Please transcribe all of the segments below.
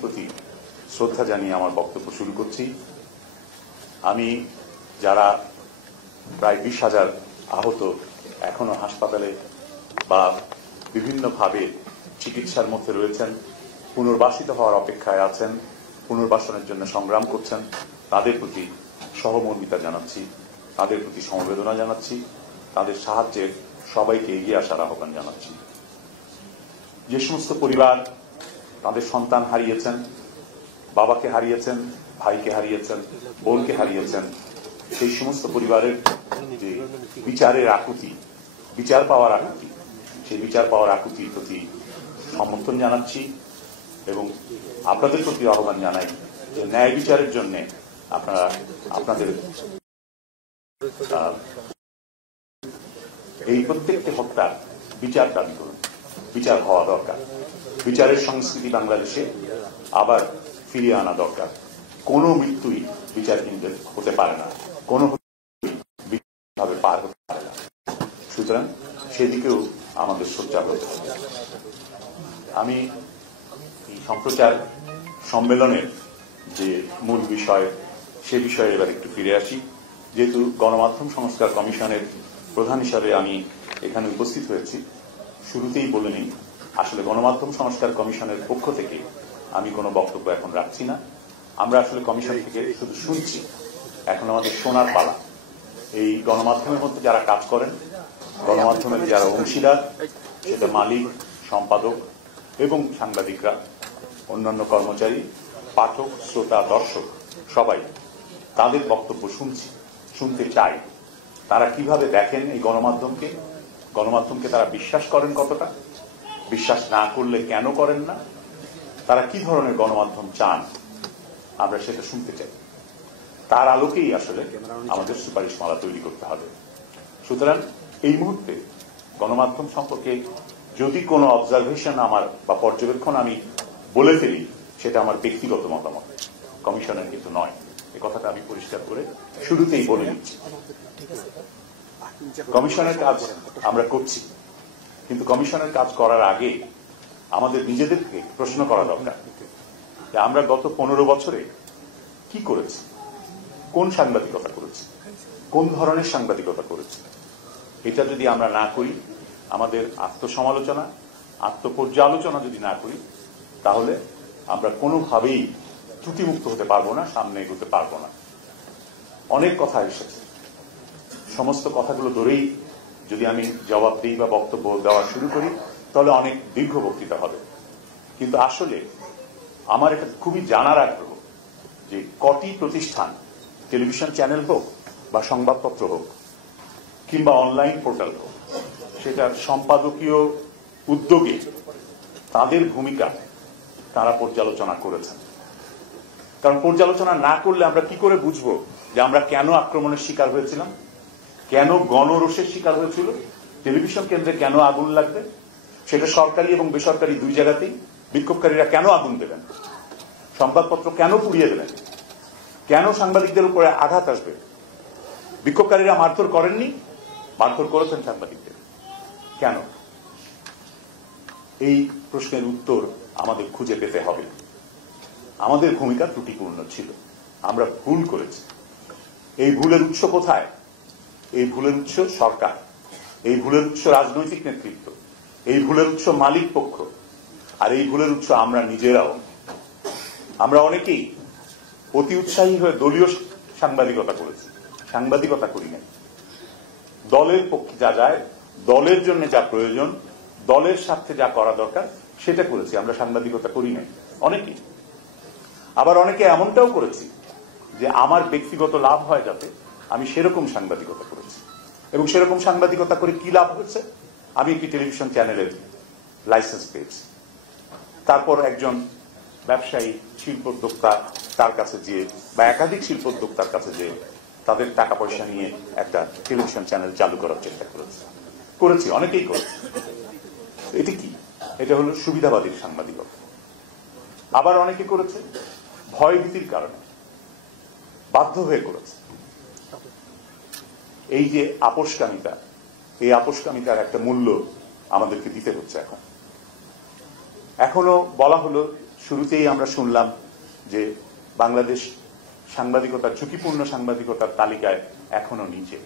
প্রতি শ্রদ্ধা জানিয়ে আমার বক্তব্য শুরু করছি। আমি যারা প্রায় 20,000 আহত এখনো হাসপাতালে বা বিভিন্নভাবে চিকিৎসার মধ্যে রয়েছেন, পুনর্বাসিত হওয়ার অপেক্ষায় আছেন, পুনর্বাসনের জন্য সংগ্রাম করছেন, তাদের প্রতি সহমর্মিতা জানাচ্ছি, তাদের প্রতি সমবেদনা জানাচ্ছি, তাদের সাহায্যে সবাইকে এগিয়ে আসার আহ্বান জানাচ্ছি। যে সমস্ত পরিবার তাদের সন্তান হারিয়েছেন, বাবাকে হারিয়েছেন, ভাইকে হারিয়েছেন, বোনকে হারিয়েছেন, সেই সমস্ত পরিবারের যে বিচারের আকুতি, বিচার পাওয়ার আকুতি, সেই বিচার পাওয়ার আকুতির প্রতি সমর্থন জানাচ্ছি এবং আপনাদের প্রতি আহ্বান জানাই যে ন্যায় বিচারের জন্য আপনারা আপনাদের এই প্রত্যেকটি হত্যার বিচার দাবি করুন। বিচার হওয়া দরকার। বিচারের সংস্কৃতি বাংলাদেশে আবার ফিরিয়ে আনা দরকার। কোনো মৃত্যুই বিচারহীন হতে পারে না, কোনো ভাবে পার হতে পারে না। সুতরাং সেদিকেও আমাদের সোচ্চার হতে হবে। আমি এই সম্প্রচার সম্মেলনের যে মূল বিষয়, সে বিষয়ে এবার একটু ফিরে আসি। যেহেতু গণমাধ্যম সংস্কার কমিশনের প্রধান হিসাবে আমি এখানে উপস্থিত হয়েছি, শুরুতেই বলে নিই, আসলে গণমাধ্যম সংস্কার কমিশনের পক্ষ থেকে আমি কোনো বক্তব্য এখন রাখছি না। আমরা আসলে কমিশন থেকে শুধু শুনছি। এখন আমাদের শোনার পালা। এই গণমাধ্যমের মধ্যে যারা কাজ করেন, গণমাধ্যমের যারা অংশীদার, সেটা মালিক, সম্পাদক এবং সাংবাদিকরা, অন্যান্য কর্মচারী, পাঠক, শ্রোতা, দর্শক সবাই তাদের বক্তব্য শুনতে চাই। তারা কিভাবে দেখেন এই গণমাধ্যমকে, গণমাধ্যমকে তারা বিশ্বাস করেন কতটা, বিশ্বাস না করলে কেন করেন না, তারা কি ধরনের গণমাধ্যম চান, আমরা সেটা শুনতে চাই। তার আলোকেই আসলে আমাদের সুপারিশমালা তৈরি করতে হবে। সুতরাং এই মুহূর্তে গণমাধ্যম সম্পর্কে যদি কোনো অবজারভেশন আমার বা পর্যবেক্ষণ আমি বলে ফেলি, সেটা আমার ব্যক্তিগত মতামত, কমিশনের কিন্তু নয়। এই কথাটা আমি পরিষ্কার করে শুরুতেই বলে নিচ্ছি। কমিশনের কাজ আমরা করছি, কিন্তু কমিশনের কাজ করার আগে আমাদের নিজেদেরকে প্রশ্ন করা দরকার যে আমরা গত 15 বছরে কি করেছি, কোন সাংবাদিকতা করেছি, কোন ধরনের সাংবাদিকতা করেছি। এটা যদি আমরা না করি, আমাদের আত্মসমালোচনা, আত্মপর্যালোচনা যদি না করি, তাহলে আমরা কোনোভাবেই ত্রুটিমুক্ত হতে পারবো না, সামনে এগোতে পারবো না। অনেক কথা এসেছে, সমস্ত কথাগুলো ধরেই যদি আমি জবাব দিই বা বক্তব্য দেওয়া শুরু করি, তাহলে অনেক দীর্ঘ বক্তৃতা হবে। কিন্তু আসলে আমার এটা খুবই জানার আগ্রহ যে কটি প্রতিষ্ঠান, টেলিভিশন চ্যানেল হোক বা সংবাদপত্র হোক কিংবা অনলাইন পোর্টাল হোক, সেটা সম্পাদকীয় উদ্যোগে তাদের ভূমিকা তারা পর্যালোচনা করেছেন। কারণ পর্যালোচনা না করলে আমরা কি করে বুঝবো যে আমরা কেন আক্রমণের শিকার হয়েছিলাম, কেন গণরোষের শিকার হয়েছিল, টেলিভিশন কেন্দ্রে কেন আগুন লাগবে, সেটা সরকারি এবং বেসরকারি দুই জায়গাতেই বিক্ষোভকারীরা কেন আগুন দেবেন, সংবাদপত্র কেন পুড়িয়ে দেবেন, কেন সাংবাদিকদের উপরে আঘাত আসবে। বিক্ষোভকারীরা মারধর করেননি, মারধর করেছেন সাংবাদিকদের, কেন? এই প্রশ্নের উত্তর আমাদের খুঁজে পেতে হবে। আমাদের ভূমিকা ত্রুটিপূর্ণ ছিল, আমরা ভুল করেছি। এই ভুলের উৎস কোথায়? এই ভুলের উৎস সরকার, এই ভুলের উৎস রাজনৈতিক নেতৃত্ব, এই ভুলের উৎস মালিক পক্ষ, আর এই ভুলের উৎস আমরা নিজেরাও। আমরা অনেকেই অতি উৎসাহী হয়ে দলীয় সাংবাদিকতা করেছি, সাংবাদিকতা করি নাই। দলের পক্ষে যা যায়, দলের জন্য যা প্রয়োজন, দলের স্বার্থে যা করা দরকার, সেটা করেছি। আমরা সাংবাদিকতা করি নাই অনেকেই। আবার অনেকে এমনটাও করেছি যে আমার ব্যক্তিগত লাভ হয় যাতে, আমি সেরকম সাংবাদিকতা করেছি। এবং সেরকম সাংবাদিকতা করে কি লাভ হয়েছে? আমি একটি টেলিভিশন চ্যানেলের লাইসেন্স পেয়েছি। তারপর একজন ব্যবসায়ী, শিল্পোদ্যোক্তা তার কাছে যেয়ে বা একাধিক শিল্পোদ্যোক্তার কাছে যেয়ে তাদের টাকা পয়সা নিয়ে একটা টেলিভিশন চ্যানেল চালু করার চেষ্টা করেছি, অনেকেই করেছে। এটি কি? এটা হলো সুবিধাবাদীর সাংবাদিকতা। আবার অনেকে করেছে ভয় ভীতির কারণে, বাধ্য হয়ে করেছে। এই যে আপোষকামিতা, এই আপোষকামিতার একটা মূল্য আমাদেরকে দিতে হচ্ছে। এখনো বলা হলো শুরুতেই আমরা শুনলাম যে বাংলাদেশ সাংবাদিকতার ঝুঁকিপূর্ণ সাংবাদিকতার তালিকায় এখনো নিচে।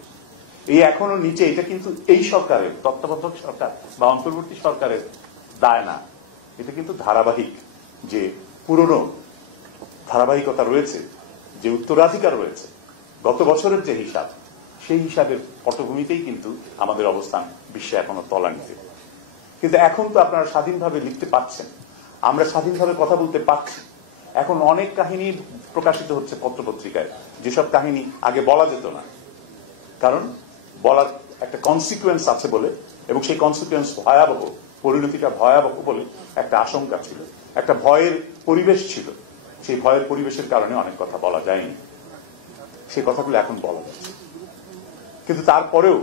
এই এখনো নিচে এটা কিন্তু এই সরকারের, তত্ত্বাবধায়ক সরকার বা অন্তর্বর্তী সরকারের দায় না, এটা কিন্তু ধারাবাহিক যে পুরনো ধারাবাহিকতা রয়েছে, যে উত্তরাধিকার রয়েছে, গত বছরের যে হিসাব, সেই হিসাবের পটভূমিতেই কিন্তু আমাদের অবস্থান বিশ্বে এখনো তলানিতে। কিন্তু এখন তো আপনারা স্বাধীনভাবে লিখতে পাচ্ছেন, আমরা স্বাধীনভাবে কথা বলতে পারছি। এখন অনেক কাহিনী প্রকাশিত হচ্ছে পত্রপত্রিকায়, যেসব কাহিনী আগে বলা যেত না, কারণ বলার একটা কনসিকুয়েন্স আছে বলে, এবং সেই কনসিকুয়েন্স ভয়াবহ, পরিণতিটা ভয়াবহ বলে একটা আশঙ্কা ছিল, একটা ভয়ের পরিবেশ ছিল। সেই ভয়ের পরিবেশের কারণে অনেক কথা বলা যায়নি, সেই কথাগুলো এখন বলা যাচ্ছে। কিন্তু তারপরেও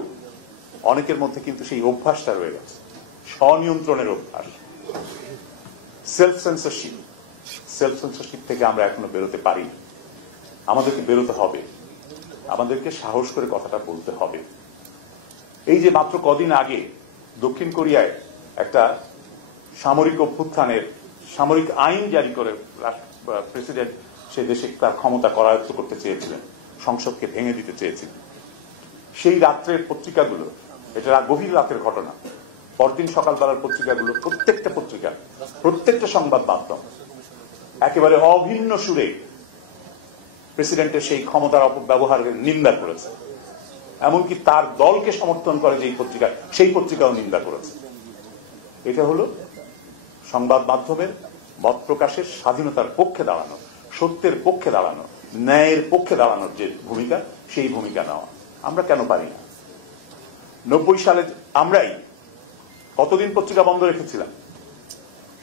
অনেকের মধ্যে কিন্তু সেই অভ্যাসটা রয়ে গেছে, স্বনিয়ন্ত্রণের অভ্যাস, সেলফ সেন্সরশিপ থেকে আমরা এখনো বেরোতে পারি। আমাদেরকে বেরোতে হবে, আমাদেরকে সাহস করে কথাটা বলতে হবে। এই যে মাত্র কদিন আগে দক্ষিণ কোরিয়ায় একটা সামরিক অভ্যুত্থানের সামরিক আইন জারি করে প্রেসিডেন্ট সে দেশে তার ক্ষমতা করায়ত্ত করতে চেয়েছিলেন, সংসদকে ভেঙে দিতে চেয়েছিলেন। সেই রাত্রের পত্রিকাগুলো, এটা গভীর রাতের ঘটনা, পরদিন সকালবেলার পত্রিকাগুলো, প্রত্যেকটা পত্রিকা, প্রত্যেকটা সংবাদ মাধ্যম একেবারে অভিন্ন সুরে প্রেসিডেন্টের সেই ক্ষমতার অপব্যবহারের নিন্দা করেছে। এমনকি তার দলকে সমর্থন করে যে পত্রিকা, সেই পত্রিকাও নিন্দা করেছে। এটা হলো সংবাদ মাধ্যমের মত প্রকাশের স্বাধীনতার পক্ষে দাঁড়ানো, সত্যের পক্ষে দাঁড়ানো, ন্যায়ের পক্ষে দাঁড়ানোর যে ভূমিকা, সেই ভূমিকা নেওয়া। আমরা কেন পারি না? 90 সালে আমরাই কতদিন পত্রিকা বন্ধ রেখেছিলাম?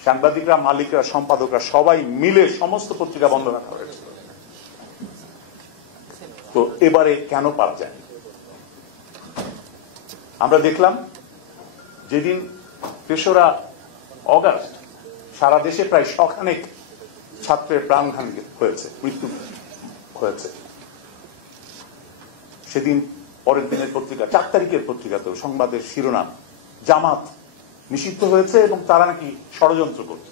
সাংবাদিকরা, মালিকরা, সম্পাদকরা সবাই মিলে সমস্ত পত্রিকা বন্ধ রাখা হয়েছিল। তো এবারে কেন পারা যায়? আমরা দেখলাম যেদিন 3রা অগাস্ট সারা দেশে প্রায় 100 ছাত্রের প্রাণহানি হয়েছে, মৃত্যু হয়েছে, সেদিন পরের দিনের পত্রিকা, 4 তারিখের পত্রিকাতেও সংবাদের শিরোনাম, জামাত নিষিদ্ধ হয়েছে এবং তারা নাকি ষড়যন্ত্র করছে।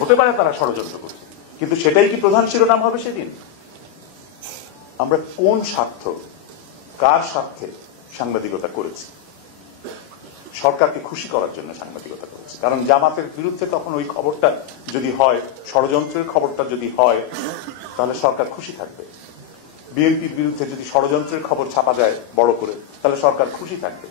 হতে পারে তারা ষড়যন্ত্র করছে, কিন্তু সেটাই কি প্রধান শিরোনাম হবে সেদিন? আমরা কোন স্বার্থ, কার স্বার্থে সাংবাদিকতা করেছি? সরকারকে খুশি করার জন্য সাংবাদিকতা করেছি। কারণ জামাতের বিরুদ্ধে তখন ওই খবরটা যদি হয়, ষড়যন্ত্রের খবরটা যদি হয়, তাহলে সরকার খুশি থাকবে। বিএনপির বিরুদ্ধে যদি ষড়যন্ত্রের খবর ছাপা যায় বড় করে, তাহলে সরকার খুশি থাকবে।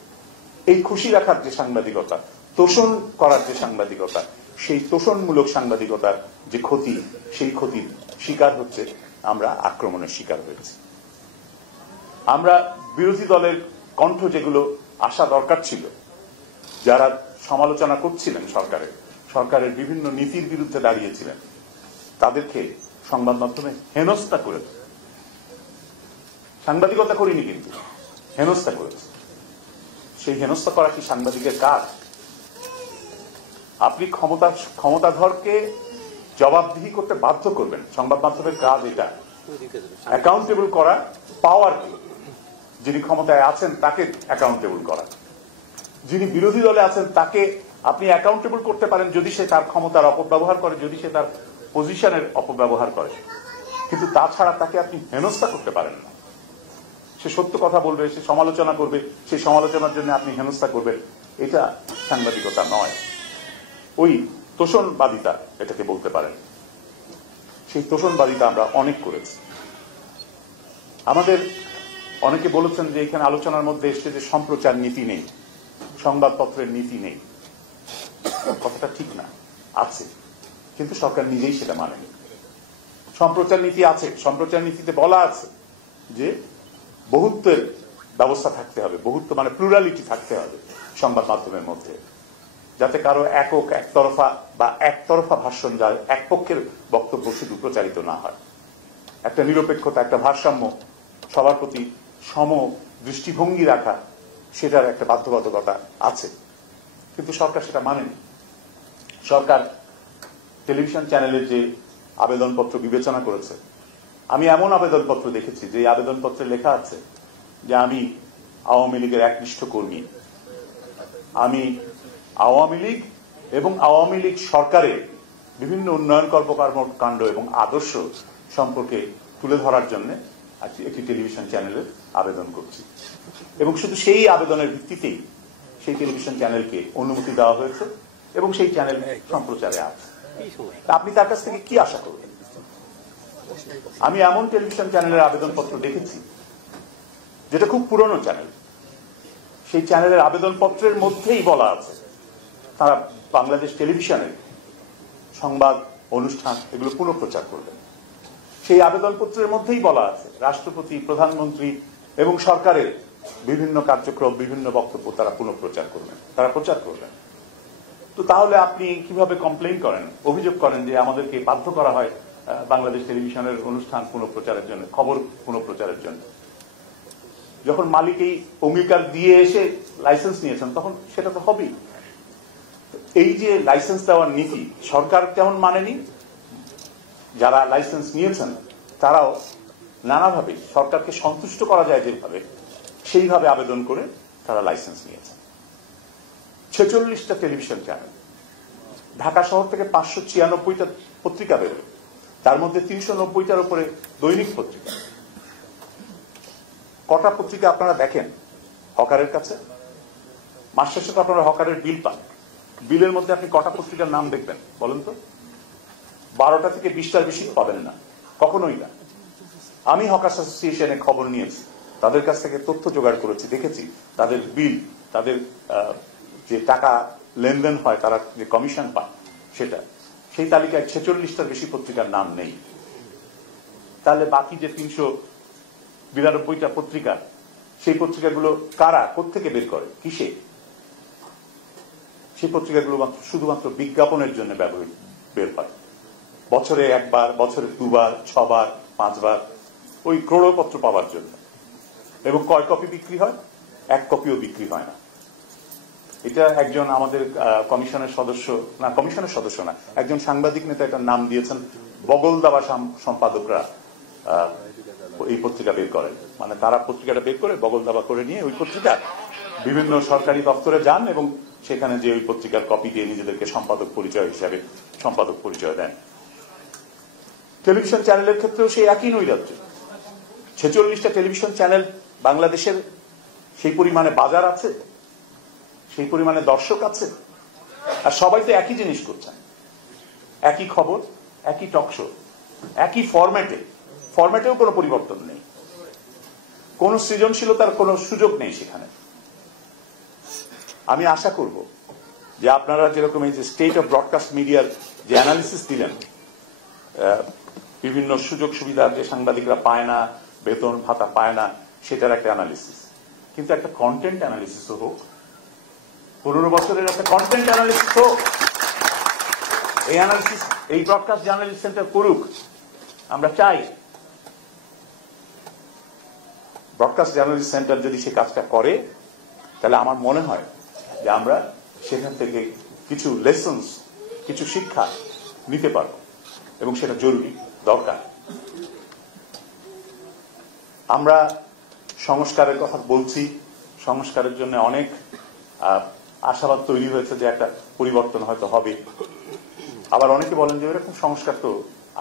এই খুশি রাখার যে সাংবাদিকতা, তোষণ করার যে সাংবাদিকতা, সেই তোষণমূলক সাংবাদিকতার যে ক্ষতি, সেই ক্ষতির শিকার হচ্ছে আমরা, আক্রমণের শিকার হয়েছি। আমরা বিরোধী দলের কণ্ঠ যেগুলো আসা দরকার ছিল, যারা সমালোচনা করছিলেন সরকারের বিভিন্ন নীতির বিরুদ্ধে দাঁড়িয়েছিলেন, তাদেরকে সংবাদ মাধ্যমে হেনস্থা করে, সাংবাদিকতা করিনি কিন্তু হেনস্থা করেছে। সেই হেনস্থা করা কি সাংবাদিকের কাজ? আপনি ক্ষমতাধরকে জবাবদিহি করতে বাধ্য করবেন, সংবাদ মাধ্যমের কাজ এটা। অ্যাকাউন্টেবল করা, পাওয়ার কি? যিনি ক্ষমতায় আছেন তাকে অ্যাকাউন্টেবল করা, যিনি বিরোধী দলে আছেন তাকে আপনি অ্যাকাউন্টেবল করতে পারেন যদি সে তার ক্ষমতার অপব্যবহার করে, যদি সে তার পজিশনের অপব্যবহার করে, কিন্তু তাছাড়া তাকে আপনি হেনস্থা করতে পারেন না। সে সত্য কথা বলবে, সে সমালোচনা করবে, সেই সমালোচনার জন্য আপনি হেনস্থা করবেন, এটা সাংবাদিকতা নয়। ওই তোষণবাদিতা এটাকে বলতে পারেন। সেই তোষণবাদিতা আমরা অনেক করেছি। আমাদের অনেকে বলেছেন যে এখানে আলোচনার মধ্যে এসছে যে সম্প্রচার নীতি নেই, সংবাদপত্রের নীতি নেই। কথাটা ঠিক না, আছে, কিন্তু সরকার নিজেই সেটা মানেনি। সম্প্রচার নীতি আছে, সম্প্রচার নীতিতে বলা আছে যে বহুত্বের ব্যবস্থা থাকতে হবে, বহুত্ব মানে প্লুরালিটি থাকতে হবে সংবাদ মাধ্যমের মধ্যে, যাতে কারো একতরফা বা একতরফা ভাষণ যায়, এক পক্ষের বক্তব্য শুধু প্রচারিত না হয়। একটা নিরপেক্ষতা, একটা ভারসাম্য, সবার প্রতি সম দৃষ্টিভঙ্গি রাখা, সেটার একটা বাধ্যবাধকতা আছে, কিন্তু সরকার সেটা মানেনি। সরকার টেলিভিশন চ্যানেলের যে আবেদনপত্র বিবেচনা করেছে, আমি এমন আবেদনপত্র দেখেছি যে আবেদনপত্রে লেখা আছে যে আমি আওয়ামী লীগের একনিষ্ঠ কর্মী, আমি আওয়ামী লীগ এবং আওয়ামী লীগ সরকারের বিভিন্ন উন্নয়ন কর্মকাণ্ড এবং আদর্শ সম্পর্কে তুলে ধরার জন্য একটি টেলিভিশন চ্যানেলের আবেদন করছি এবং শুধু সেই আবেদনের ভিত্তিতেই সেই টেলিভিশন চ্যানেলকে অনুমতি দেওয়া হয়েছে এবং সেই চ্যানেল সম্প্রচারে আছে। আপনি তার কাছ থেকে কি আশা করবেন? আমি এমন টেলিভিশন চ্যানেলের আবেদনপত্র দেখেছি যেটা খুব পুরনো চ্যানেল, সেই চ্যানেলের আবেদনপত্রের মধ্যেই বলা আছে তারা বাংলাদেশ টেলিভিশনের সংবাদ অনুষ্ঠান এগুলো পুনঃপ্রচার করবেন। সেই আবেদনপত্রের মধ্যেই বলা আছে রাষ্ট্রপতি, প্রধানমন্ত্রী এবং সরকারের বিভিন্ন কার্যক্রম, বিভিন্ন বক্তব্য তারা পুনঃপ্রচার করবেন, তারা প্রচার করবেন। তো তাহলে আপনি কিভাবে কমপ্লেইন করেন, অভিযোগ করেন যে আমাদেরকে বাধ্য করা হয় বাংলাদেশ টেলিভিশনের অনুষ্ঠান পুনঃপ্রচারের জন্য, খবর পুনঃপ্রচারের জন্য? যখন মালিক এই অঙ্গীকার দিয়ে এসে লাইসেন্স নিয়েছেন তখন সেটা তো হবেই। এই যে লাইসেন্স দেওয়ার নীতি সরকার তেমন মানেনি, যারা লাইসেন্স নিয়েছেন তারাও নানাভাবে সরকারকে সন্তুষ্ট করা যায় যেভাবে সেইভাবে আবেদন করে তারা লাইসেন্স নিয়েছেন। 46টা টেলিভিশন চ্যানেল, ঢাকা শহর থেকে 596টা পত্রিকা বেরোয়, তার মধ্যে 390টার উপরে দৈনিক পত্রিকা। কটা পত্রিকা আপনারা দেখেন হকারের কাছে? মাস শেষে তো আপনারা হকারের বিল পান, বিলের মধ্যে আপনি কটা পত্রিকার নাম দেখবেন বলেন তো? 12টা থেকে 20টার বেশি পাবেন না, কখনোই না। আমি হকার্স অ্যাসোসিয়েশনে খবর নিয়েছি, তাদের কাছ থেকে তথ্য জোগাড় করেছি, দেখেছি তাদের বিল, তাদের যে টাকা লেনদেন হয়, তারা যে কমিশন পান সেটা, সেই তালিকায় 46টার বেশি পত্রিকার নাম নেই। তাহলে বাকি যে 392টা পত্রিকা, সেই পত্রিকাগুলো কারা কোত্থেকে বের করে, কিসে? সেই পত্রিকাগুলো শুধুমাত্র বিজ্ঞাপনের জন্য বের হয়। বছরে একবার, বছরে দুবার, 6 বার, 5 বার, ওই ক্রোড়পত্র পাওয়ার জন্য। এবং কয় কপি বিক্রি হয়? 1 কপিও বিক্রি হয় না। এটা একজন আমাদের কমিশনের সদস্য না, একজন সাংবাদিক নেতা এটার নাম দিয়েছেন বগল দাবা সম্পাদকরা এই পত্রিকা বের করেন। মানে তারা পত্রিকাটা বের করে বগল দাবা করে নিয়ে ওই পত্রিকা বিভিন্ন সরকারি দপ্তরে যান এবং সেখানে যে ওই পত্রিকার কপি দিয়ে নিজেদেরকে সম্পাদক পরিচয় হিসাবে সম্পাদক পরিচয় দেন। টেলিভিশন চ্যানেলের ক্ষেত্রেও সেই একই নৈরাজ্য। 46টা টেলিভিশন চ্যানেল, বাংলাদেশের সেই পরিমাণে বাজার আছে, সেই পরিমাণে দর্শক আছে, আর সবাই তো একই জিনিস করছেন, একই খবর, একই টকশো, একই ফরম্যাটেও কোনো পরিবর্তন নেই, কোন সৃজনশীলতার কোনো সুযোগ নেই সেখানে। আমি আশা করব যে আপনারা যেরকম এই যে স্টেট অফ ব্রডকাস্ট মিডিয়ার যে অ্যানালিসিস দিলেন, বিভিন্ন সুযোগ সুবিধা যে সাংবাদিকরা পায় না, বেতন ভাতা পায় না, সেটার একটা অ্যানালিসিস, কিন্তু একটা কন্টেন্ট অ্যানালিসিসও হোক, 15 বছরের একটা কন্টেন্ট অ্যানালিসিস হোক। এই অ্যানালিসিস এই ব্রডকাস্ট জার্নালিস্ট সেন্টার করুক, আমরা চাই। ব্রডকাস্ট জার্নালিস্ট সেন্টার যদি সে কাজটা করে, তাহলে আমার মনে হয় যে আমরা সেখান থেকে কিছু লেসন্স, কিছু শিক্ষা নিতে পারব এবং সেটা জরুরি, দরকার। আমরা সংস্কারের কথা বলছি, সংস্কারের জন্য অনেক আশাবাদ তৈরি হয়েছে যে একটা পরিবর্তন হয়তো হবে। আবার অনেকে বলেন যে এরকম সংস্কার তো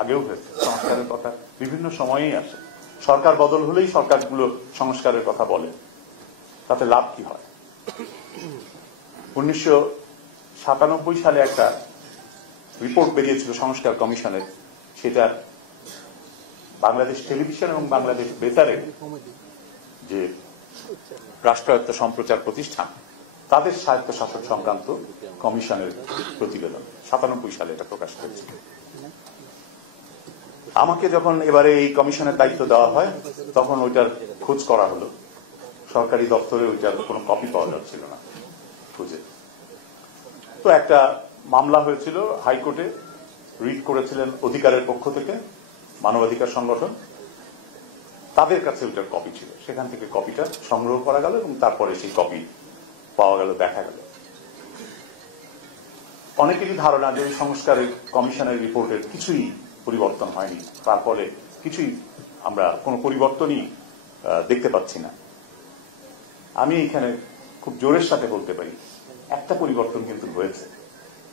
আগেও হয়েছে, সংস্কারের কথা বিভিন্ন সময়েই আসে, সরকার বদল হলেই সরকারগুলো সংস্কারের কথা বলে, তাতে লাভ কি হয়? 1997 সালে একটা রিপোর্ট বেরিয়েছিল সংস্কার কমিশনের, সেটা বাংলাদেশ টেলিভিশন এবং বাংলাদেশ বেতারের যে রাষ্ট্রায়ত্ত সম্প্রচার প্রতিষ্ঠান, তাদের স্বায়ত্তশাসন সংক্রান্ত কমিশনের প্রতিবেদন 97 সালে এটা প্রকাশ করেছিল। আমাকে যখন এবারে এই কমিশনের দায়িত্ব দেওয়া হয়, তখন ওইটার খোঁজ করা হলো, সরকারি দপ্তরে ওইটার কোনো কপি পাওয়া যাচ্ছিল না খুঁজে। তো একটা মামলা হয়েছিল হাইকোর্টে, রিট করেছিলেন অধিকারের পক্ষ থেকে মানবাধিকার সংগঠন, তাদের কাছে ওইটার কপি ছিল, সেখান থেকে কপিটা সংগ্রহ করা গেল এবং তারপরে সেই কপি পাওয়া গেল, দেখা গেল। অনেকেরই ধারণা যে সংস্কারের কমিশনের রিপোর্টের কিছুই পরিবর্তন হয়নি, তারপরে কিছুই আমরা কোনো পরিবর্তনই দেখতে পাচ্ছি না। আমি এখানে খুব জোরের সাথে বলতে পারি একটা পরিবর্তন কিন্তু হয়েছে,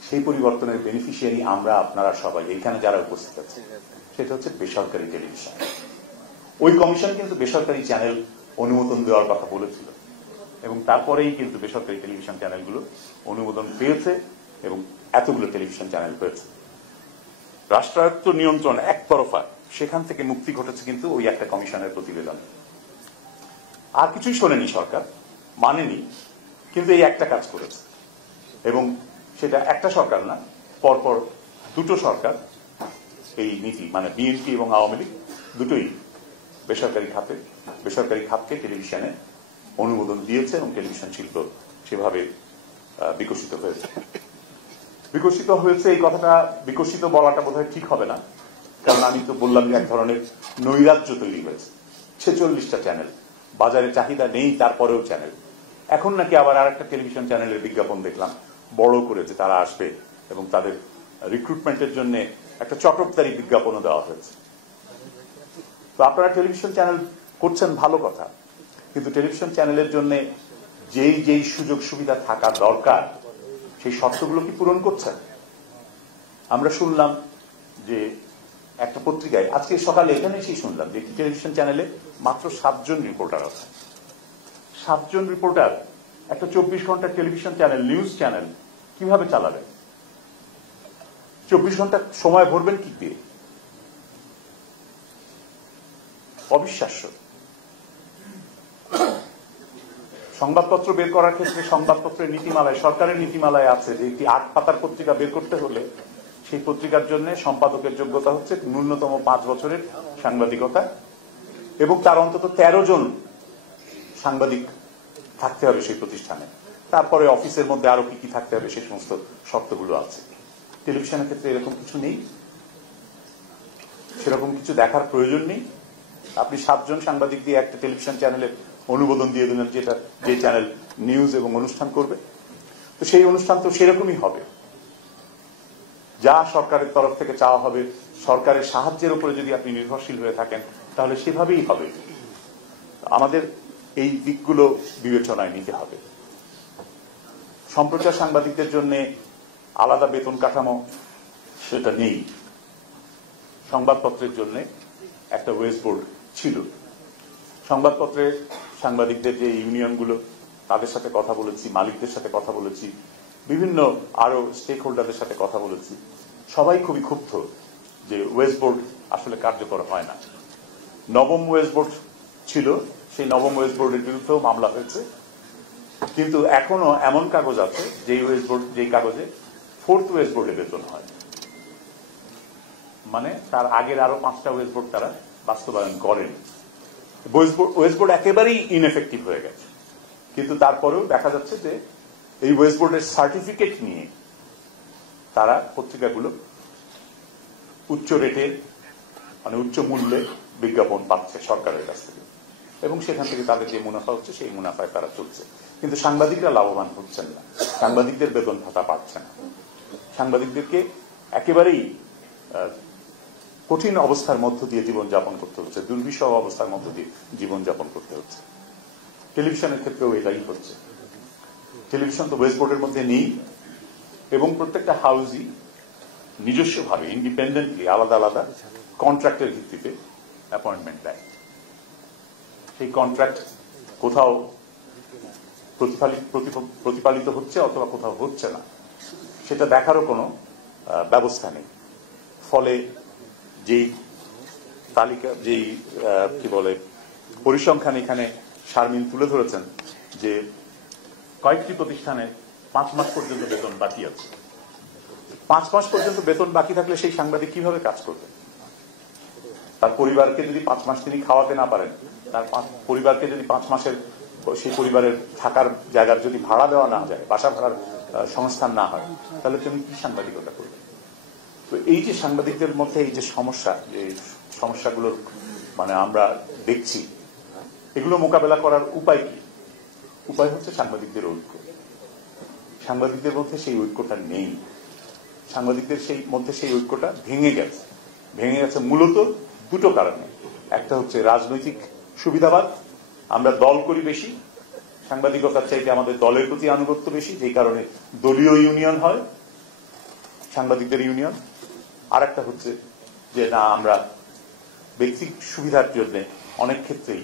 সেই পরিবর্তনের বেনিফিশিয়ারি আমরা, আপনারা সবাই এখানে যারা উপস্থিত আছে, সেটা হচ্ছে বেসরকারি টেলিভিশন। ওই কমিশন কিন্তু বেসরকারি চ্যানেল অনুমোদন দেওয়ার কথা বলেছিল এবং তারপরেই কিন্তু বেসরকারি টেলিভিশন চ্যানেলগুলো অনুমোদন পেয়েছে এবং এতগুলো টেলিভিশন চ্যানেল পেয়েছে। রাষ্ট্রায়ত্ত নিয়ন্ত্রণ একতরফা, সেখান থেকে মুক্তি ঘটেছে কিন্তু ওই একটা কমিশনের প্রতিবেদন। আর কিছুই শোনেনি সরকার, মানেনি, কিন্তু এই একটা কাজ করেছে এবং সেটা একটা সরকার না, পরপর দুটো সরকার এই নীতি, মানে বিএনপি এবং আওয়ামী লীগ দুটোই বেসরকারি খাতকে টেলিভিশনে অনুমোদন দিয়েছে এবং টেলিভিশন শিল্প সেভাবে বিকশিত হয়েছে। এই কথাটা বিকশিত বলাটা বোধহয় ঠিক হবে না, কারণ আমি তো বললাম যে এক ধরনের নৈরাজ্য তৈরি হয়েছে। 46টা চ্যানেল, বাজারে চাহিদা নেই তারপরেও চ্যানেল। এখন নাকি আবার আর একটা টেলিভিশন চ্যানেলের বিজ্ঞাপন দেখলাম বড় করে যে তারা আসবে এবং তাদের রিক্রুটমেন্টের জন্য একটা চটকদারি বিজ্ঞাপনও দেওয়া হয়েছে। তো আপনারা টেলিভিশন চ্যানেল করছেন, ভালো কথা, কিন্তু টেলিভিশন চ্যানেলের জন্য যেই সুযোগ সুবিধা থাকা দরকার সেই শর্তগুলো কি পূরণ করছেন? আমরা শুনলাম যে একটা পত্রিকায় আজকে সকালে এখানে এসেই শুনলাম যে টেলিভিশন চ্যানেলে মাত্র 7 জন রিপোর্টার আছে। 7 জন রিপোর্টার একটা 24 ঘন্টা টেলিভিশন চ্যানেল, নিউজ চ্যানেল কিভাবে চালাবেন? 24 ঘন্টা সময় ভরবেন কি দিয়ে? অবিশ্বাস্য। সংবাদপত্র বের করার ক্ষেত্রে সংবাদপত্রের নীতিমালায়, সরকারের নীতিমালায় আছে যে একটি 8 পাতার পত্রিকা বের করতে হলে সেই পত্রিকার জন্য সম্পাদকের যোগ্যতা হচ্ছে ন্যূনতম 5 বছরের সাংবাদিকতা এবং তার অন্তত 13 জন সাংবাদিক থাকতে হবে সেই প্রতিষ্ঠানে। তারপরে অফিসের মধ্যে আরো কি কি থাকতে হবে সেই সমস্ত শর্তগুলো আছে। টেলিভিশনের ক্ষেত্রে এরকম কিছু নেই, সেরকম কিছু দেখার প্রয়োজন নেই। আপনি 7 জন সাংবাদিক দিয়ে একটা টেলিভিশন চ্যানেলের অনুমোদন দিয়ে দিলেন, যে চ্যানেল নিউজ এবং অনুষ্ঠান করবে। তো সেই অনুষ্ঠান তো সেরকমই হবে, যা সরকারের তরফ থেকে চাওয়া হবে, সরকারের সাহায্যের উপরে যদি আপনি নির্ভরশীল হয়ে থাকেন তাহলে সেভাবেই হবে। আমাদের এই দিকগুলো বিবেচনায় নিতে হবে। সম্প্রচার সাংবাদিকদের জন্য আলাদা বেতন কাঠামো সেটা নেই। সংবাদপত্রের জন্য একটা ওয়েজ বোর্ড ছিল। সংবাদপত্রের সাংবাদিকদের যে ইউনিয়নগুলো, তাদের সাথে কথা বলেছি, মালিকদের সাথে কথা বলেছি, বিভিন্ন আরো স্টেক হোল্ডারদের সাথে কথা বলেছি। সবাই খুবই ক্ষুব্ধ যে ওয়েজ বোর্ড আসলে কার্যকর হয় না। নবম ওয়েজ বোর্ড ছিল, সেই নবম ওয়েজ বোর্ডের বিরুদ্ধেও মামলা হয়েছে, কিন্তু এখনো এমন কাগজ আছে যেই কাগজে 4th ওয়েজ বোর্ডে বেতন হয়, মানে তার আগের আরো 5টা ওয়েজ বোর্ড তারা বাস্তবায়ন করেন। ওয়েজ বোর্ড একেবারেই ইনএফেক্টিভ হয়ে গেছে, কিন্তু তারপরেও দেখা যাচ্ছে যে এই ওয়েজ বোর্ডের সার্টিফিকেট নিয়ে তারা পত্রিকাগুলো উচ্চ রেটের, মানে উচ্চ মূল্যে বিজ্ঞাপন পাচ্ছে সরকারের কাছ থেকে এবং সেখান থেকে তাদের যে মুনাফা হচ্ছে সেই মুনাফায় তারা চলছে, কিন্তু সাংবাদিকরা লাভবান হচ্ছেন না, সাংবাদিকদের বেতন ভাতা পাচ্ছে না। সাংবাদিকদেরকে একেবারেই কঠিন অবস্থার মধ্য দিয়ে জীবনযাপন করতে হচ্ছে, দুর্বিষহ অবস্থার মধ্য দিয়ে জীবনযাপন করতে হচ্ছে। টেলিভিশনের ক্ষেত্রেও এটাই হচ্ছে। টেলিভিশন তো ওয়েজ বোর্ডের মধ্যে নেই এবং প্রত্যেকটা হাউসই নিজস্বভাবে ইন্ডিপেন্ডেন্টলি আলাদা আলাদা কন্ট্রাক্টের ভিত্তিতে অ্যাপয়েন্টমেন্ট দেয়। সেই কন্ট্রাক্ট কোথাও প্রতিপালিত হচ্ছে অথবা কোথাও হচ্ছে না, সেটা দেখারও কোনো ব্যবস্থা নেই। ফলে যেই তালিকা, যেই কি বলে পরিসংখ্যান এখানে শারমিন তুলে ধরেছেন যে কয়েকটি প্রতিষ্ঠানে 5 মাস পর্যন্ত বেতন বাকি আছে। 5 মাস পর্যন্ত বেতন বাকি থাকলে সেই সাংবাদিক কিভাবে কাজ করবে? তার পরিবারকে যদি 5 মাস তিনি খাওয়াতে না পারেন, তার পরিবারকে যদি 5 মাসের সেই পরিবারের থাকার জায়গার যদি ভাড়া দেওয়া না যায়, বাসা ভাড়ার সংস্থান না হয়, তাহলে তুমি কি সাংবাদিকতা করবে? তো এই যে সাংবাদিকদের মধ্যে এই যে সমস্যাগুলোর মানে আমরা দেখছি, এগুলো মোকাবেলা করার উপায় কি? উপায় হচ্ছে সাংবাদিকদের ঐক্য। সাংবাদিকদের মধ্যে সেই ঐক্যটা নেই। সাংবাদিকদের মধ্যে সেই ঐক্যটা ভেঙে গেছে মূলত দুটো কারণে। একটা হচ্ছে রাজনৈতিক সুবিধাবাদ, আমরা দল করি বেশি, সাংবাদিকতার চাইতে আমাদের দলের প্রতি আনুগত্য বেশি, যেই কারণে দলীয় ইউনিয়ন হয় সাংবাদিকদের ইউনিয়ন, আর একটা হচ্ছে যে না আমরা ব্যক্তিক সুবিধার জন্য অনেক ক্ষেত্রেই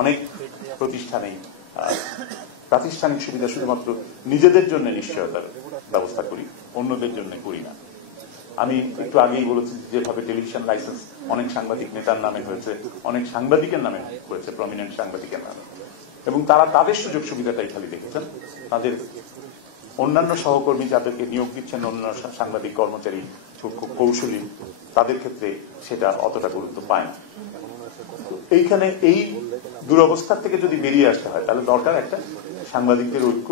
অনেক প্রতিষ্ঠানেই প্রাতিষ্ঠানিক সুবিধা শুধুমাত্র নিজেদের জন্য নিশ্চয়তার ব্যবস্থা করি, অন্যদের জন্য করি না। আমি একটু আগেই বলেছি যেভাবে টেলিভিশন লাইসেন্স অনেক সাংবাদিক নেতার নামে হয়েছে, অনেক সাংবাদিকের নামে হয়েছে, প্রমিনেন্ট সাংবাদিকের নামে, এবং তারা তাদের সুযোগ সুবিধাটাই খালি দেখেছেন। তাদের অন্যান্য সহকর্মী যাদেরকে নিয়োগ দিচ্ছেন, অন্যান্য সাংবাদিক কর্মচারী কৌশলী, তাদের ক্ষেত্রে সেটা অতটা গুরুত্ব পায় না। এইখানে এই দুরবস্থার থেকে যদি বেরিয়ে আসতে হয় তাহলে দরকার একটা সাংবাদিকদের ঐক্য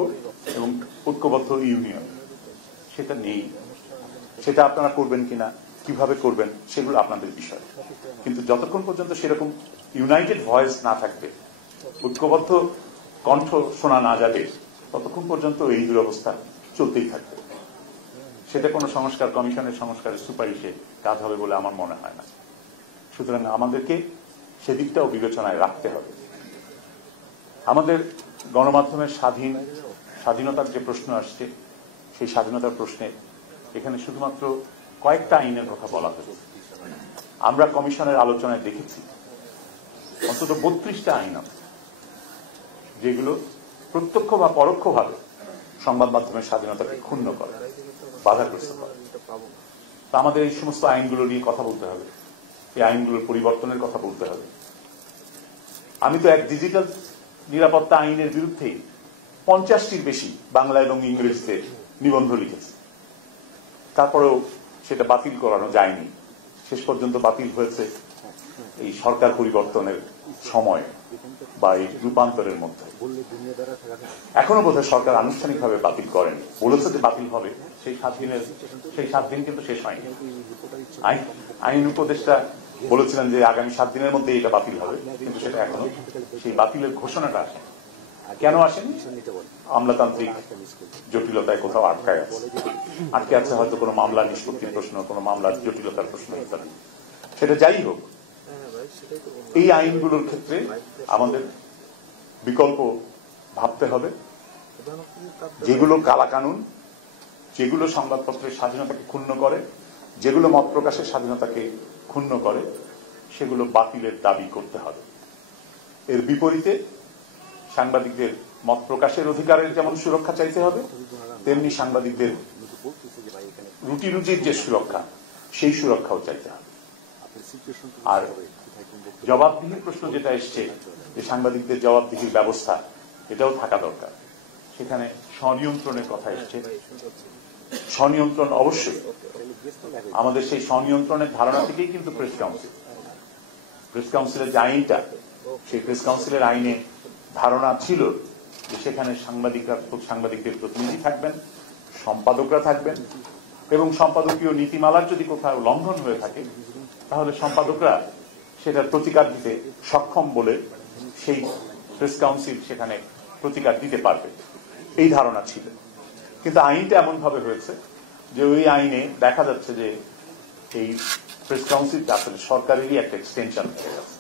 এবং ঐক্যবদ্ধ ইউনিয়ন। সেটা নেই। সেটা আপনারা করবেন কিনা, কিভাবে করবেন, সেগুলো আপনাদের বিষয়। কিন্তু যতক্ষণ পর্যন্ত সেরকম ইউনাইটেড ভয়েস না থাকবে, ঐক্যবদ্ধ কণ্ঠ শোনা না যাবে, ততক্ষণ পর্যন্ত এই দুরবস্থা চলতেই থাকবে। সেটা কোনো সংস্কার কমিশনের সংস্কারের সুপারিশে কাজ হবে বলে আমার মনে হয় না। সুতরাং আমাদেরকে সেদিকটাও বিবেচনায় রাখতে হবে। আমাদের গণমাধ্যমের স্বাধীনতার যে প্রশ্ন আসছে, সেই স্বাধীনতার প্রশ্নে এখানে শুধুমাত্র কয়েকটা আইনের কথা বলা হয়েছে। আমরা কমিশনের আলোচনায় দেখেছি অন্তত 32টা আইন আছে যেগুলো প্রত্যক্ষ বা পরোক্ষভাবে সংবাদ মাধ্যমের স্বাধীনতাকে ক্ষুণ্ণ করে, বাধাগ্রস্ত করে। তা আমাদের এই সমস্ত আইনগুলো নিয়ে কথা বলতে হবে, এই আইনগুলোর পরিবর্তনের কথা বলতে হবে। আমি তো এক ডিজিটাল নিরাপত্তা আইনের বিরুদ্ধেই 50টির বেশি বাংলা এবং ইংরেজিতে নিবন্ধ লিখেছি, তারপরেও সেটা বাতিল করানো যায়নি। শেষ পর্যন্ত বাতিল হয়েছে এই সরকার পরিবর্তনের সময় বা এই রূপান্তরের মধ্যে। এখনো বোধহয় সরকার আনুষ্ঠানিকভাবে বাতিল করেন, বলেছে যে বাতিল হবে। সেই 7 দিন কিন্তু শেষ হয়নি। আইন উপদেষ্টা বলেছিলেন যে আগামী 7 দিনের মধ্যে এটা বাতিল হবে, কিন্তু সেটা এখনো সেই বাতিলের ঘোষণাটা আসে। কেন আসেনি? আমলাতান্ত্রিক জটিলতায় কোথাও আটকে আছে হয়তো কোনো মামলা নিষ্পত্তির প্রশ্ন, কোনো মামলার জটিলতার প্রশ্ন ইত্যাদি। সেটা যাই হোক, এই আইনগুলোর ক্ষেত্রে আমাদের বিকল্প ভাবতে হবে, যেগুলো কালাকানুন, যেগুলো সংবাদপত্রের স্বাধীনতাকে ক্ষুণ্ণ করে, যেগুলো মত প্রকাশের স্বাধীনতাকে ক্ষুণ্ণ করে, সেগুলো বাতিলের দাবি করতে হবে। এর বিপরীতে সাংবাদিকদের মত প্রকাশের অধিকারের যেমন সুরক্ষা চাইতে হবে, তেমনি সাংবাদিকদের রুটি রুজির যে সুরক্ষা, সেই সুরক্ষাও চাইতে হবে। আর জবাবদিহির প্রশ্ন যেটা এসছে, যে সাংবাদিকদের জবাবদিহির ব্যবস্থা, এটাও থাকা দরকার। সেখানে স্বনিয়ন্ত্রণের কথা এসছে। স্বনিয়ন্ত্রণ অবশ্যই আমাদের সেই স্বনিয়ন্ত্রণের ধারণা থেকেই কিন্তু প্রেস কাউন্সিলের যে আইনটা, সেই প্রেস কাউন্সিলের আইনে ধারণা ছিল যে সেখানে সাংবাদিকদের প্রতিনিধি থাকবেন, সম্পাদকরা থাকবেন, এবং সম্পাদকীয় নীতিমালার যদি কোথাও লঙ্ঘন হয়ে থাকে তাহলে সম্পাদকরা সেটার প্রতিকার দিতে সক্ষম বলে সেই প্রেস কাউন্সিল সেখানে প্রতিকার দিতে পারবে, এই ধারণা ছিল। কিন্তু আইনটা এমন ভাবে হয়েছে যে ওই আইনে দেখা যাচ্ছে যে এই প্রেস কাউন্সিলটা আসলে সরকারেরই একটা এক্সটেনশন হয়ে গেছে।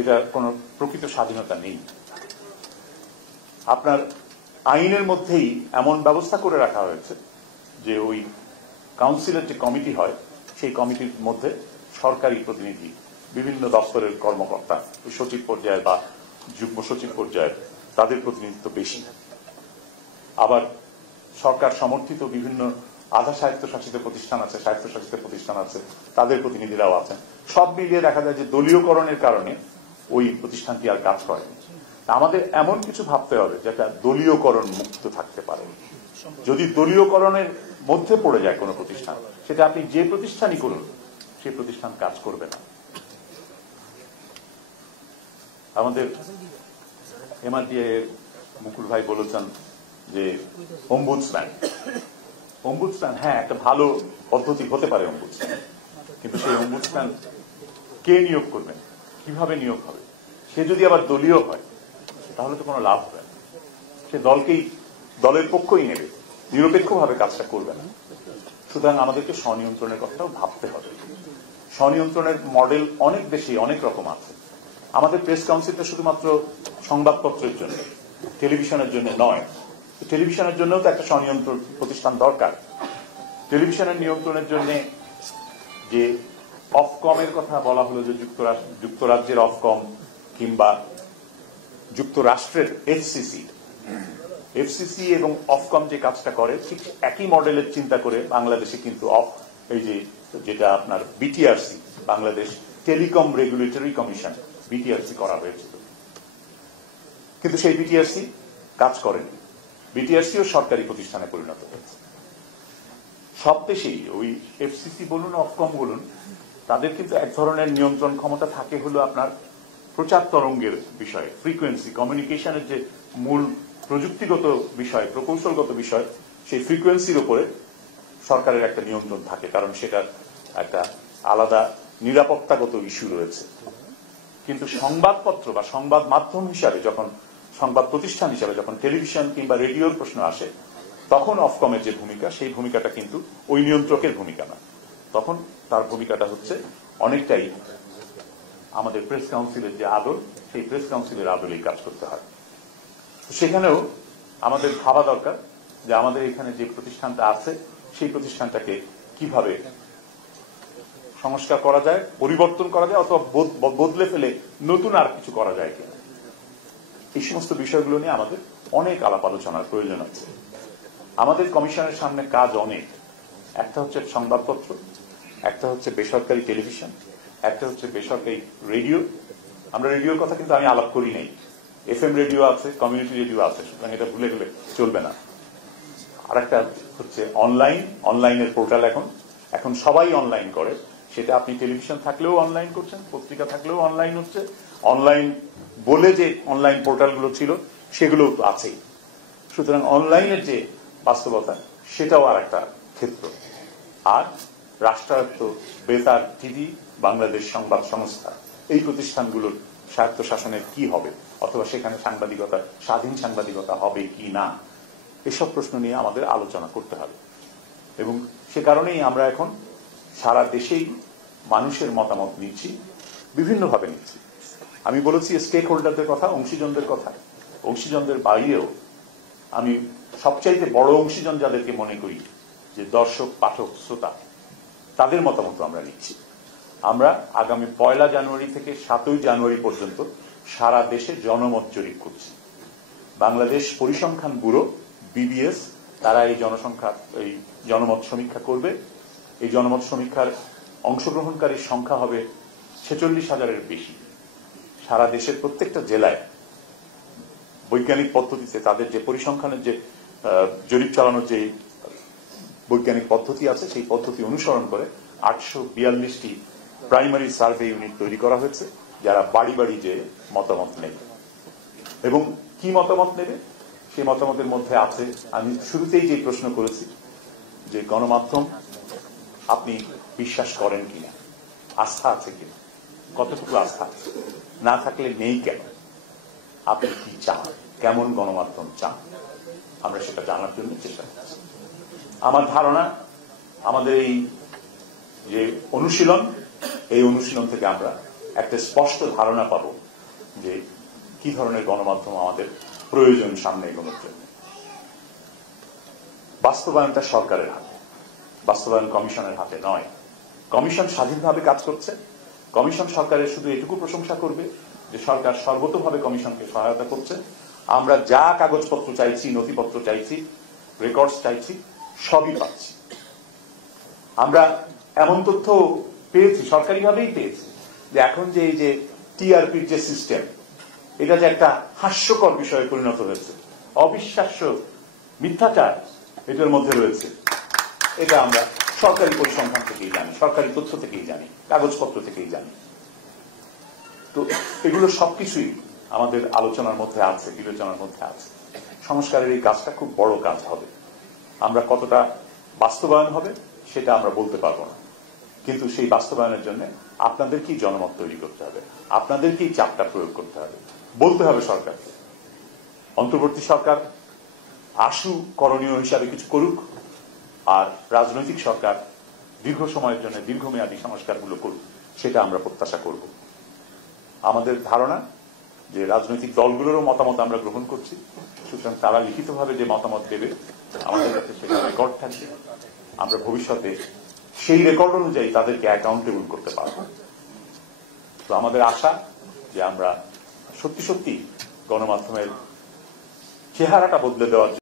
এটা কোনো প্রকৃত স্বাধীনতা নেই। আপনার আইনের মধ্যেই এমন ব্যবস্থা করে রাখা হয়েছে যে ওই কাউন্সিলের যে কমিটি হয়, সেই কমিটির মধ্যে সরকারি প্রতিনিধি, বিভিন্ন দপ্তরের কর্মকর্তা, সচিব পর্যায়ে বা যুগ্ম সচিব পর্যায়ে, তাদের প্রতিনিধিত্ব বেশি। আবার সরকার সমর্থিত বিভিন্ন আধা স্বায়ত্তশাসিত প্রতিষ্ঠান আছে, স্বায়ত্তশাসিত প্রতিষ্ঠান আছে, তাদের প্রতিনিধিরাও আছেন। সব মিলিয়ে দেখা যায় যে দলীয়করণের কারণে ওই প্রতিষ্ঠানটি আর কাজ করে। আমাদের এমন কিছু ভাবতে হবে যেটা দলীয়করণ মুক্ত থাকতে পারে। যদি দলীয়করণের মধ্যে পড়ে যায় কোনো প্রতিষ্ঠান, সেটা আপনি যে প্রতিষ্ঠানই করুন, সেই প্রতিষ্ঠান কাজ করবে না। আমাদের এমআরটিএ মুকুল ভাই বলেছেন যে অম্বুডসম্যান, হ্যাঁ, একটা ভালো পদ্ধতি হতে পারে অম্বুডসম্যান, কিন্তু সেই অম্বুডসম্যান কে নিয়োগ করবেন, কিভাবে নিয়োগ হবে? সে যদি আবার দলীয় হয় তাহলে তো কোনো লাভ হবে না। সে দলের পক্ষই নেবে, নিরপেক্ষভাবে কাজটা করবে না। সুতরাং আমাদেরকে স্বনিয়ন্ত্রণের কথাও ভাবতে হবে। স্বনিয়ন্ত্রণের মডেল অনেক দেশে অনেক রকম আছে। আমাদের প্রেস কাউন্সিলটা শুধুমাত্র সংবাদপত্রের জন্য, টেলিভিশনের জন্য নয়, টেলিভিশনের জন্যও তো একটা স্বনিয়ন্ত্রণ প্রতিষ্ঠান দরকার। টেলিভিশনের নিয়ন্ত্রণের জন্য যে অফকমের কথা বলা হলো, যে যুক্তরাজ্যের অফকম কিংবা যুক্তরাষ্ট্রের এফসিসি এবং অফকম যে কাজটা করে, ঠিক একই মডেলের চিন্তা করে বাংলাদেশে কিন্তু এই যেটা আপনার BTRC, Bangladesh telecom regulatory commission, BTRC করা হয়েছিল। কিন্তু সেই বিটিআরসি কাজ করেনি। বিটিআরসিও সরকারি প্রতিষ্ঠানে পরিণত হয়েছে। সব দেশেই ওই এফসিসি বলুন, অফকম বলুন, তাদের কিন্তু এক ধরনের নিয়ন্ত্রণ ক্ষমতা থাকে হলো আপনার প্রচার তরঙ্গের বিষয়ে, ফ্রিকোয়েন্সি, কমিউনিকেশনের যে মূল প্রযুক্তিগত বিষয়, প্রকৌশলগত বিষয়, সেই ফ্রিকোয়েন্সির উপরে সরকারের একটা নিয়ন্ত্রণ থাকে, কারণ সেটার একটা আলাদা নিরাপত্তাগত ইস্যু রয়েছে। কিন্তু সংবাদপত্র বা সংবাদ মাধ্যম হিসাবে যখন, সংবাদ প্রতিষ্ঠান হিসাবে যখন টেলিভিশন কিংবা রেডিওর প্রশ্ন আসে, তখন অফকমের যে ভূমিকা, সেই ভূমিকাটা কিন্তু ওই নিয়ন্ত্রকের ভূমিকা না। তখন তার ভূমিকাটা হচ্ছে অনেকটাই আমাদের প্রেস কাউন্সিলের যে আদল, সেই প্রেস কাউন্সিলের আদলেই কাজ করতে হয়। সেখানেও আমাদের ভাবা দরকার যে আমাদের এখানে যে প্রতিষ্ঠানটা আছে, সেই প্রতিষ্ঠানটাকে কিভাবে সংস্কার করা যায়, পরিবর্তন করা যায়, অথবা বদলে ফেলে নতুন আর কিছু করা যায় কিনা। এই সমস্ত বিষয়গুলো নিয়ে আমাদের অনেক আলাপ আলোচনার প্রয়োজন আছে। আমাদের কমিশনের সামনে কাজ অনেক। একটা হচ্ছে সংবাদপত্র, একটা হচ্ছে বেসরকারি টেলিভিশন, একটা হচ্ছে বেসরকারি রেডিও। আমরা রেডিওর কথা কিন্তু আমি আলাপ করি নাই। এফএম রেডিও আছে, কমিউনিটি রেডিও আছে, সুতরাং এটা ভুলে গেলে চলবে না। আর একটা হচ্ছে অনলাইনের পোর্টাল। এখন সবাই অনলাইন করে, সেটা আপনি টেলিভিশন থাকলেও অনলাইন করছেন, পত্রিকা থাকলেও অনলাইন হচ্ছে। অনলাইন বলে যে অনলাইন পোর্টালগুলো ছিল, সেগুলো তো আছেই। সুতরাং অনলাইনের যে বাস্তবতা, সেটাও আর একটা ক্ষেত্র। আর রাষ্ট্রায়ত্ত বেতার, টিভি, বাংলাদেশ সংবাদ সংস্থা, এই প্রতিষ্ঠানগুলোর স্বায়ত্তশাসনের কি হবে, অথবা সেখানে সাংবাদিকতা, স্বাধীন সাংবাদিকতা হবে কি না, এসব প্রশ্ন নিয়ে আমাদের আলোচনা করতে হবে। এবং সে কারণেই আমরা এখন সারা দেশেই মানুষের মতামত নিচ্ছি, বিভিন্নভাবে নিচ্ছি। আমি বলেছি স্টেক হোল্ডারদের কথা, অংশীজনদের কথা। অংশীজনদের বাইরেও আমি সবচাইতে বড় অংশীজন যাদেরকে মনে করি, যে দর্শক, পাঠক, শ্রোতা, তাদের মতামত আমরা নিচ্ছি। আমরা আগামী 1 জানুয়ারি থেকে 7 জানুয়ারি পর্যন্ত সারা দেশে জনমত জরিপ করছি। বাংলাদেশ পরিসংখ্যান ব্যুরো, বিবিএস, তারা এই জনমত সমীক্ষা করবে। এই জনমত সমীক্ষার অংশগ্রহণকারীর সংখ্যা হবে 46,000-এর বেশি। সারা দেশের প্রত্যেকটা জেলায় বৈজ্ঞানিক পদ্ধতিতে তাদের যে পরিসংখ্যানের যে জরিপ চালানোর যে বৈজ্ঞানিক পদ্ধতি আছে, সেই পদ্ধতি অনুসরণ করে 842টি প্রাইমারি সার্ভে ইউনিট তৈরি করা হয়েছে, যারা বাড়ি বাড়ি যে মতামত নেবে। এবং কি মতামত নেবে, সেই মতামতের মধ্যে আছে, আমি শুরুতেই যে প্রশ্ন করেছি, যে গণমাধ্যম আপনি বিশ্বাস করেন কিনা, আস্থা আছে কিনা, কতটুকু আস্থা আছে, না থাকলে নেই কেন, আপনি কি চান, কেমন গণমাধ্যম চান, আমরা সেটা জানার জন্য চেষ্টা করছি। আমার ধারণা আমাদের এই যে অনুশীলন, এই অনুশীলন থেকে আমরা একটা স্পষ্ট ধারণা পাব যে কি ধরনের গণমাধ্যম আমাদের প্রয়োজন সামনে এগোনোর জন্য। বাস্তবায়নটা সরকারের হাতে, বাস্তবায়ন কমিশনের হাতে নয়। কমিশন স্বাধীনভাবে কাজ করছে। কমিশন সরকারের শুধু এটুকু প্রশংসা করবে যে সরকার সর্বতোভাবে কমিশনকে সহায়তা করছে। আমরা যা কাগজপত্র চাইছি, নথিপত্র চাইছি, রেকর্ডস চাইছি, সবই পাচ্ছি। আমরা এমন তথ্য পেয়েছি, সরকারিভাবেই পেয়েছি, যে এখন যে এই যে টিআরপির যে সিস্টেম, এটা যে একটা হাস্যকর বিষয়ে পরিণত হয়েছে, অবিশ্বাস্য মিথ্যাচার এটার মধ্যে রয়েছে, এটা আমরা সরকারি পরিসংখ্যান থেকেই জানি, সরকারি তথ্য থেকেই জানি, কাগজপত্র থেকেই জানি। তো এগুলো সবকিছুই আমাদের আলোচনার মধ্যে আছে, বিবেচনার মধ্যে আছে। সংস্কারের এই কাজটা খুব বড় কাজ হবে। আমরা কতটা বাস্তবায়ন হবে সেটা আমরা বলতে পারবো না, কিন্তু সেই বাস্তবায়নের জন্য আপনাদেরকেই জনমত তৈরি করতে হবে, আপনাদেরকেই চাপটা প্রয়োগ করতে হবে, বলতে হবে সরকারকে। অন্তর্বর্তী সরকার আশু করণীয় হিসাবে কিছু করুক, আর রাজনৈতিক সরকার দীর্ঘ সময়ের জন্য দীর্ঘমেয়াদী সংস্কারগুলো করুক, সেটা আমরা প্রত্যাশা করব। আমাদের ধারণা যে রাজনৈতিক দলগুলোরও মতামত আমরা গ্রহণ করছি, সুতরাং তারা লিখিতভাবে যে মতামত দেবে আমাদের কাছে সেটা রেকর্ড থাকবে। আমরা ভবিষ্যতে সেই রেকর্ড অনুযায়ী তাদেরকে অ্যাকাউন্টেবল করতে পারব। তো আমাদের আশা যে আমরা সত্যি সত্যি গণমাধ্যমের চেহারাটা বদলে দেওয়ার